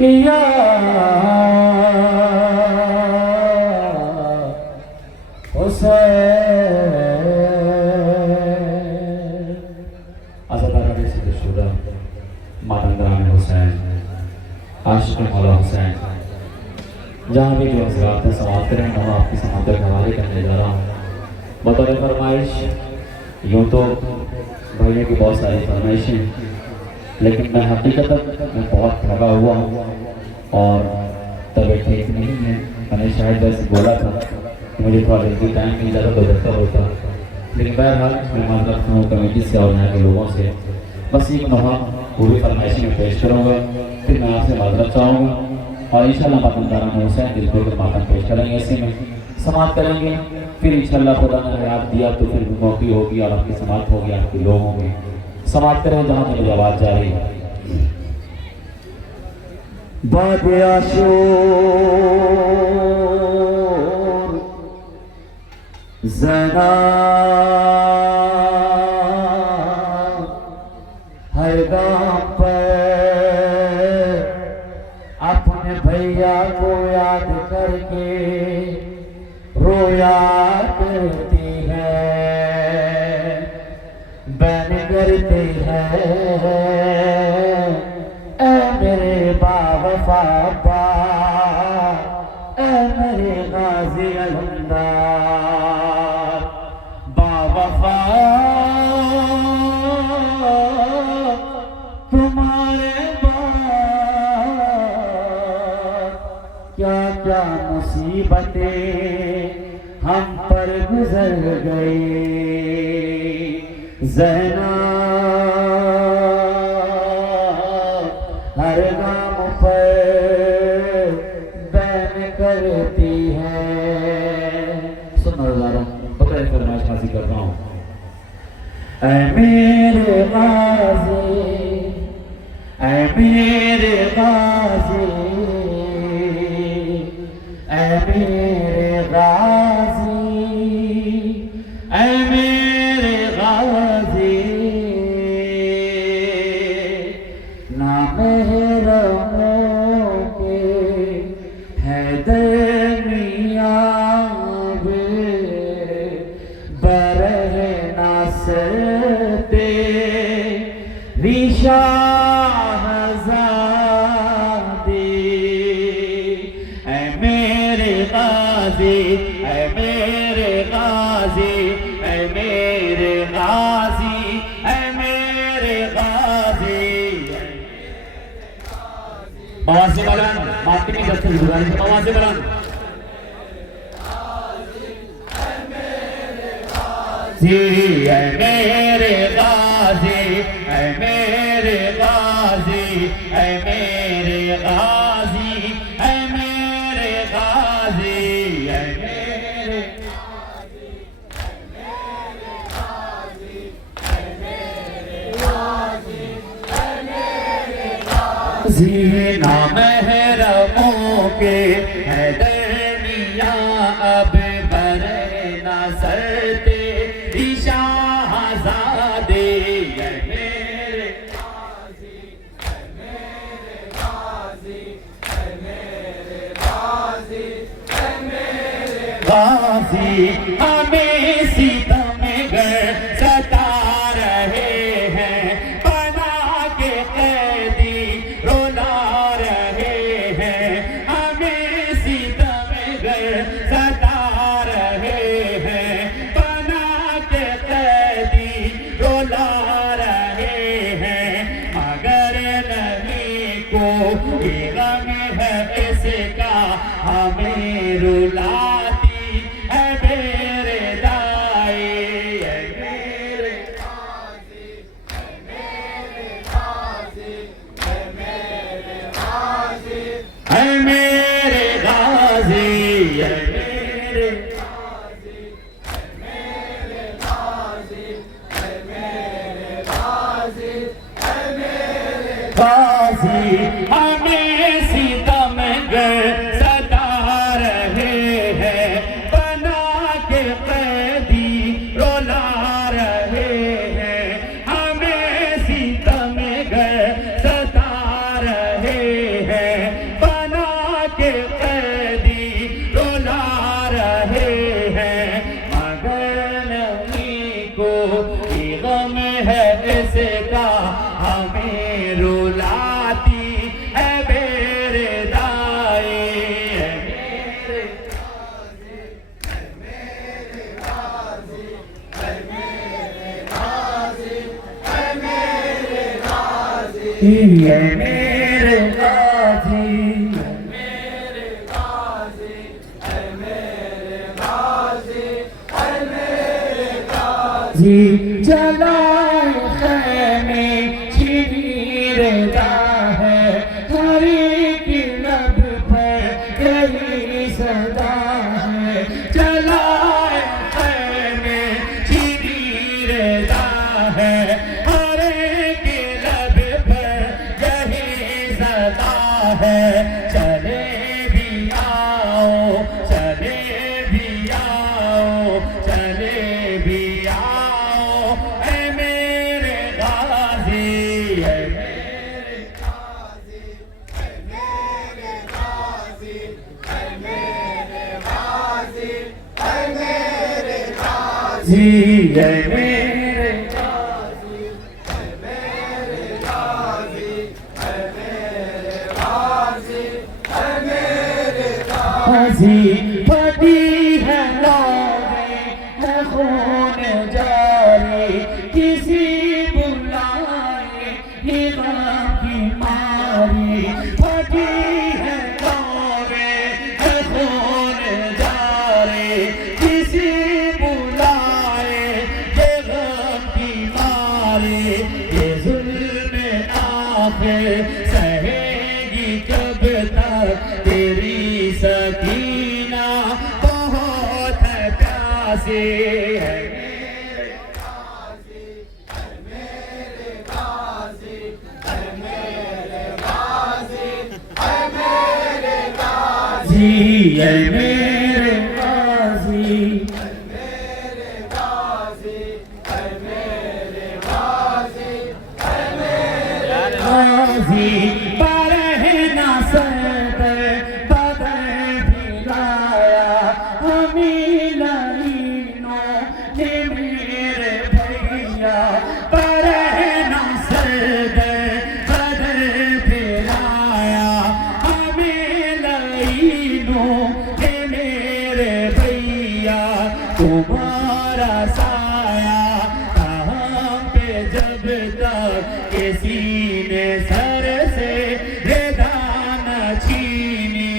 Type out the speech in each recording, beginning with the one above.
या हुसैन आशिक मौला हुसैन जहाँ भी जो हज़रात हैं समाप्त करें मैं आपकी समाप्त के हवाले करने जा रहा हूँ। बतौर फरमाइश यूँ तो भैया की बहुत सारी फरमाइशें हैं, लेकिन मैं हकीकतन मैं बहुत थका हुआ हूँ और तबीयत ठीक नहीं है। मैंने शायद वैसे बोला था कि मुझे थोड़ा जल्दी टाइम मिल जाता तो बेहतर होता, लेकिन बहरहाल मैं मांग रखता हूँ कमेटी से और यहाँ के लोगों से बस एक दफ़ा पूरी फरमाइशी में पेश करूँगा, फिर मैं आपसे माजरत चाहूँगा और इंशाअल्लाह मातमदारान हुसैन दिल को मातम पेश करेंगे, ऐसे में समाप्त करेंगे। फिर इंशाअल्लाह खुदा ने हयात दिया तो फिर मौकी होगी और आपकी समाप्त होगी, आपके लोग होंगे। समाप्त करें जहाँ मेरी आवाज़ जा रही है। हर गाँव पर अपने भैया को याद करके रोया करती है, बहन करती है। ऐ मेरे बावफा बा, ऐ मेरे गाजी अलमदार बावफा, क्या क्या मुसीबतें हम पर गुजर गई। ज़ैनब हर गाम पर बैन करती है। सुनो ज़रा बताए फरमाइश हासिल करता हूँ। ऐ मेरे गाज़ी, ऐ मेरे गाज़ी, ऐ मेरे गाज़ी, ऐ मेरे गाज़ी, ना महरमों के हैदर मियाँ बरहे ना सरते रिशा ऐ मेरे गाज़ी, ऐ मेरे गाज़ी, ऐ मेरे गाज़ी। आवाज़ से बुलंद, बात नहीं करते गुजारिश, आवाज़ से बुलंद। जी ऐ मेरे गाज़ी, ऐ मेरे गाज़ी, ऐ मेरे गाज़ी, ऐ मेरे गाज़ी, जीना महरमों के हैदर मियाँ अब बरे ना सरते शाहज़ादे। ऐ मेरे गाज़ी, ऐ मेरे गाज़ी, ऐ मेरे गाज़ी, ऐ मेरे गाज़ी, हमें सितमगर सता रहे हैं, बना के कैदी रुला रहे हैं। हमें सितमगर सता रहे हैं, बना के कैदी रुला रहे हैं। मगर नहीं कोई गम है इसका हमें रुलाती है मेरे दाई। ऐ मेरे गाज़ी, ऐ मेरे गाज़ी, ऐ मेरे गाज़ी, ऐ मेरे गाज़ी, ऐ मेरे गाज़ी, ऐ मेरे गाज़ी, ऐ मेरे गाज़ी, ऐ मेरे गाज़ी, हमें सितमगर सता रहे हैं, बना के कैदी रुला रहे हैं। हमें सितमगर सता रहे हैं, रुलाती है मेरे दाए, ये मेरे गाजी, जी जलाए खैमे छिड़ता है, हर एक लब पर यही सदा है। जलाए खैमे छिड़ता है, हर एक लब पर यही सदा है। चले भी आओ, चले भी आओ, चले भी आओ, ऐ मेरे गाजी, ऐ मेरे गाजी, ऐ मेरे गाजी, ऐ मेरे गाजी, ऐ मेरे गाजी, ऐ मेरे गाजी, ऐ मेरे गाजी, ऐ मेरे गाजी, ऐ मेरे गाजी। फटी है लागे है खून जारी, किसी बुलाए हिमा की मारी। फटी है लागे है खून जारी, किसी बुलाए ये गम की मारी। ये जुल्म आखिर सहेगी कब तक तेरी सकीना बहुत प्यासी है। मेरे गाजी, है मेरे गाजी, है मेरे गाजी, है मेरे गाजी, है मेरे गाजी, है मेरे गाजी, है मेरे गाजी, है मेरे गाजी। बरहना सदर बदर भिलाया, हमी लाइनों ने मेरे भैया। बरहना सदर बदर भिलाया, हमी लाइनों ने मेरे भैया। तुम्हारा साया कहाँ पे जब तक किसी ने सर से रेदान छीनी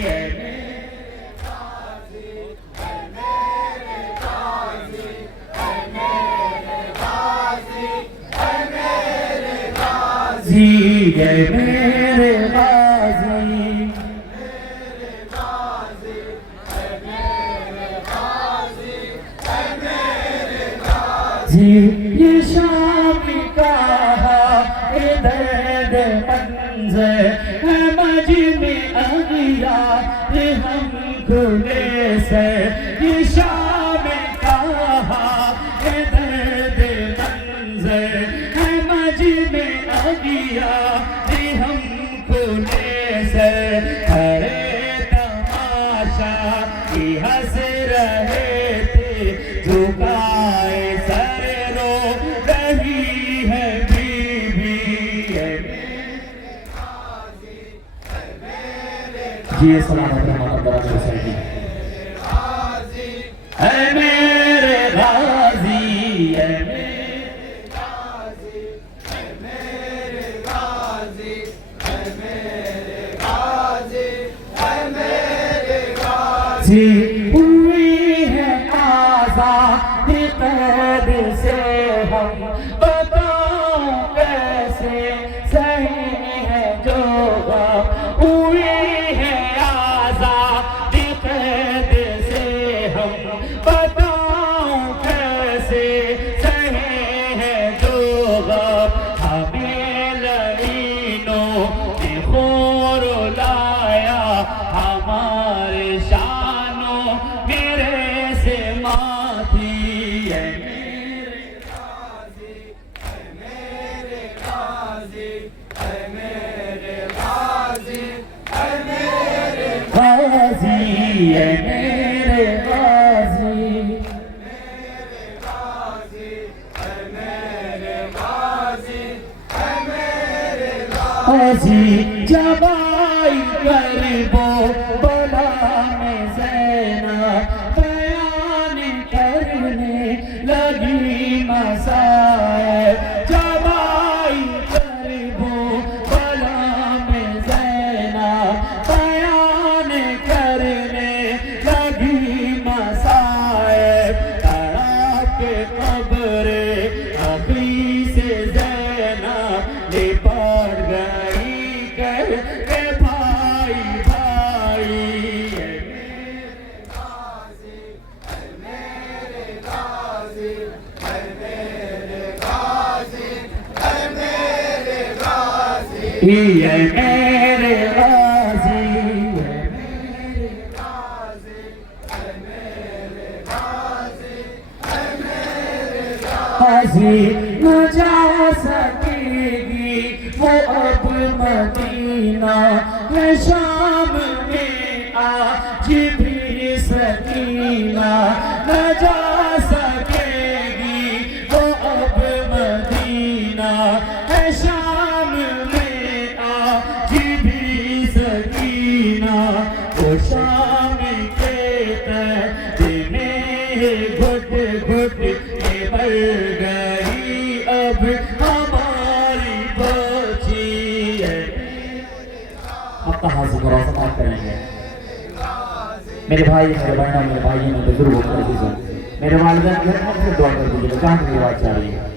है। मेरे गाजी, है मेरे गाजी, है मेरे गाजी, है मेरे गाजी, है मेरे गाजी, मेरे गाजी, है मेरे गाजी, है मेरे गाजी। ये शाम का दर्द मंजर है मजमे अगिया, ये हम खुले से। ये शाम का दर्द मंजर है मजमे अगिया, ये हम खुले से। हरे तमाशा की हंस रहे थे, झुकाए सर रो रही है बीबी, है मेरे गाजी, है मेरे जी सलामत रहमत सोसाइटी, है मेरे गाजी, है मेरे गाजी, है मेरे गाजी, है मेरे गाजी, है मेरे गाजी। हुई है आज़ादी कैद से हम, बताओ कैसे सही है जो गम। हुई है आज़ादी कैद से हम, बताओ कैसे सही है जो गम। हमें लईनों ने खोर लाया, हमारे शानों हसी जबाई करबो बला में ज़ैना बयान करने लगी मसाए जबाई करबो बला में ज़ैना बयान करने लगी मसाए तड़प कब्रे अभी से ज़ैना लिपट गई कह के भाई भाई ये मेरे गाजी गाजी न जा सकेगी वो अब मदीना है शाम में आज भी सकीना न जा सकेगी वो अब मदीना है शाम में आज भी सकीना वो शाम के तने घुट घुट के मर गई अब हमारी बची है। अब कहाँ से बुरा समाप्त करेंगे मेरे भाई मेरे बहनों मेरे भाइयों ने बुजुर्गों मेरे वालिदैन घर में दुआ कर दीजिएगा जहाँ की बात चाह रही है।